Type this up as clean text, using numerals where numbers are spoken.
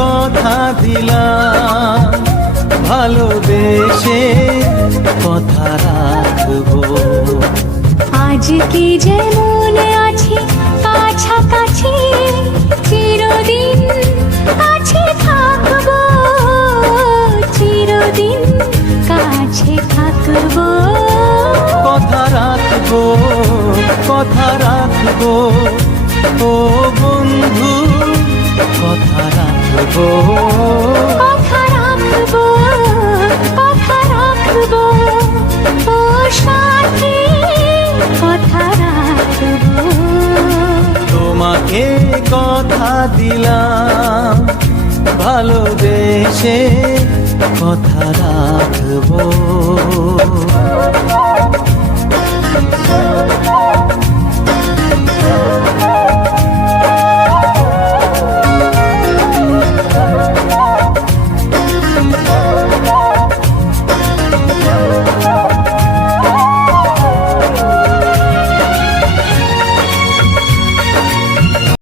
কথা দিলাম, ভালোবেসে কথা রাখবো। আজকে যেমন আছি কাছাকাছি, চিরদিন কাছে থাকবো, চিরদিন কাছে থাকবো। কথা রাখবো, কথা রাখবো, ও বন্ধু কথা রাখবো। কথা রাখবো, কথা রাখবো, ও সাথী কথা রাখবো। তোমাকে কথা দিলাম, ভালোবেসে কথা রাখবো।